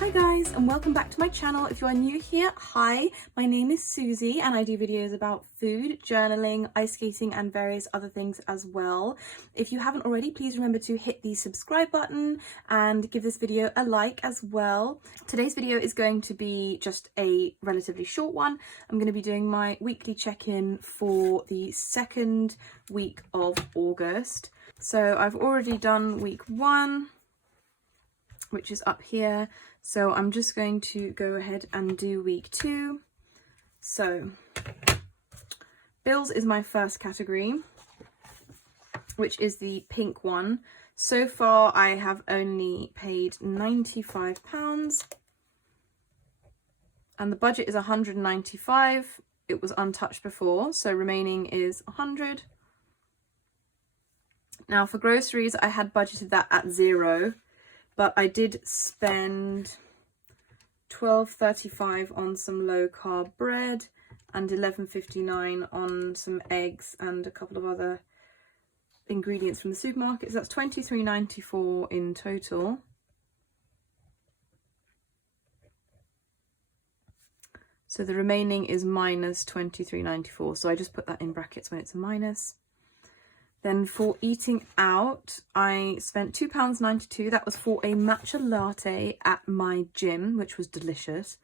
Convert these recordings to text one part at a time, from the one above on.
Hi guys, and welcome back to my channel. If you are new here, hi, my name is Susie and I do videos about food, journaling, ice skating and various other things as well. If you haven't already, please remember to hit the subscribe button and give this video a like as well. Today's video is going to be just a relatively short one. I'm going to be doing my weekly check-in for the second week of August. So I've already done week 1, which is up here. So I'm just going to go ahead and do week 2. So bills is my first category, which is the pink one. So far I have only paid £95 and the budget is 195. It was untouched before, so remaining is 100. Now for groceries, I had budgeted that at 0. But I did spend £12.35 on some low carb bread and £11.59 on some eggs and a couple of other ingredients from the supermarket. So that's £23.94 in total. So the remaining is minus £23.94. So I just put that in brackets when it's a minus. Then for eating out, I spent £2.92. That was for a matcha latte at my gym, which was delicious.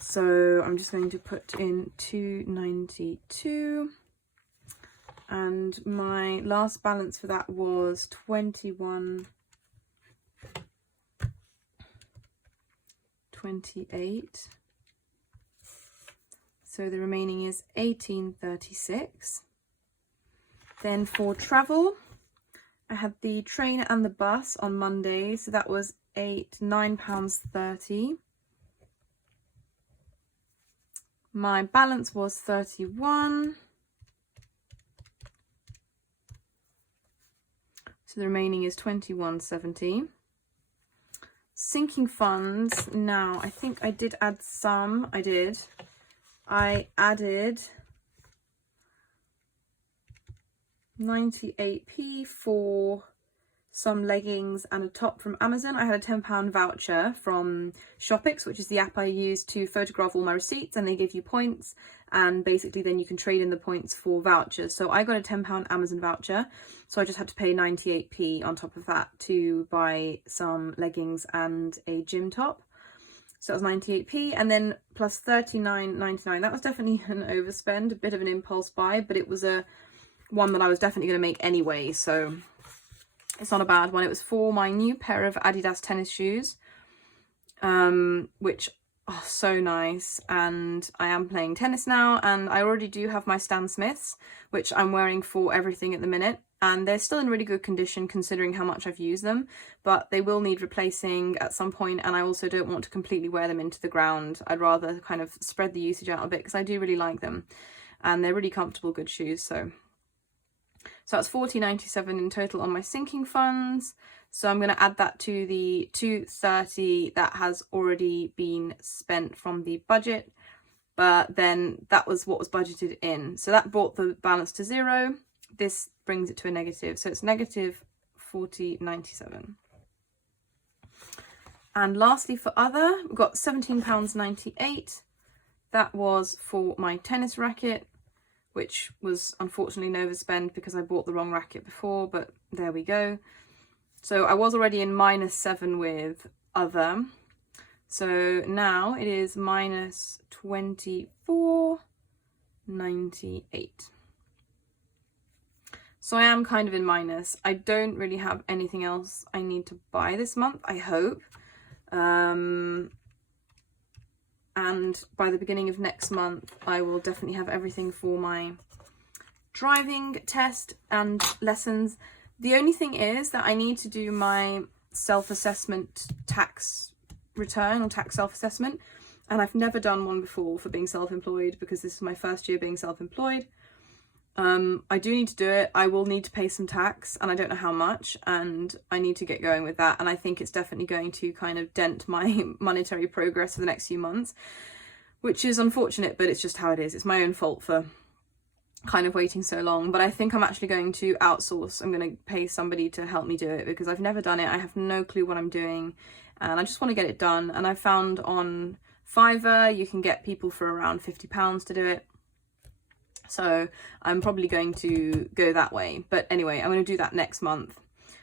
So I'm just going to put in £2.92. And my last balance for that was £21.28. So the remaining is £18.36. Then for travel, I had the train and the bus on Monday, so that was £9.30. My balance was 31. So the remaining is 21.70. Sinking funds, now I think I did add some, I added 98p for some leggings and a top from Amazon. I had a £10 voucher from Shopix, which is the app I use to photograph all my receipts, and they give you points, and basically then you can trade in the points for vouchers. So I got a £10 Amazon voucher, so I just had to pay 98p on top of that to buy some leggings and a gym top. So that was 98p, and then plus £39.99. That was definitely an overspend, a bit of an impulse buy, but it was one that I was definitely going to make anyway, so it's not a bad one. It was for my new pair of Adidas tennis shoes, which are so nice, and I am playing tennis now, and I already do have my Stan Smiths, which I'm wearing for everything at the minute, and they're still in really good condition considering how much I've used them, but they will need replacing at some point, and I also don't want to completely wear them into the ground. I'd rather kind of spread the usage out a bit because I do really like them, and they're really comfortable, good shoes. So that's £40.97 in total on my sinking funds. So I'm going to add that to the £2.30 that has already been spent from the budget. But then that was what was budgeted in. So that brought the balance to 0. This brings it to a negative. So it's negative £40.97. And lastly for other, we've got £17.98. That was for my tennis racket, which was unfortunately an overspend because I bought the wrong racket before, but there we go. So I was already in -7 with other. So now it is minus £24.98. So I am kind of in minus. I don't really have anything else I need to buy this month, I hope. And by the beginning of next month, I will definitely have everything for my driving test and lessons. The only thing is that I need to do my self-assessment tax return or tax self-assessment. And I've never done one before for being self-employed because this is my first year being self-employed. I do need to do it. I will need to pay some tax and I don't know how much, and I need to get going with that, and I think it's definitely going to kind of dent my monetary progress for the next few months, which is unfortunate, but it's just how it is. It's my own fault for kind of waiting so long, but I think I'm actually going to outsource. I'm going to pay somebody to help me do it because I've never done it. I have no clue what I'm doing, and I just want to get it done. And I found on Fiverr you can get people for around £50 to do it. So I'm probably going to go that way. But anyway, I'm going to do that next month.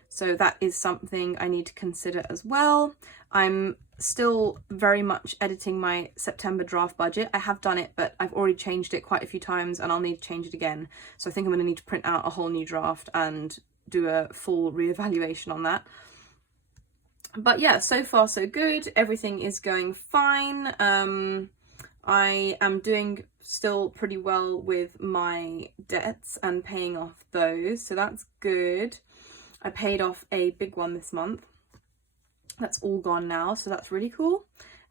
So that is something I need to consider as well. I'm still very much editing my September draft budget. I have done it, but I've already changed it quite a few times and I'll need to change it again. So I think I'm going to need to print out a whole new draft and do a full reevaluation on that. But yeah, so far so good. Everything is going fine. I am doing still pretty well with my debts and paying off those, so that's good. I paid off a big one this month. That's all gone now, so that's really cool.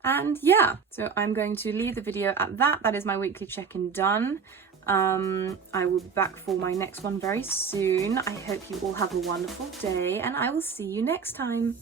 And yeah, so I'm going to leave the video at that. That is my weekly check-in done. I will be back for my next one very soon. I hope you all have a wonderful day, and I will see you next time.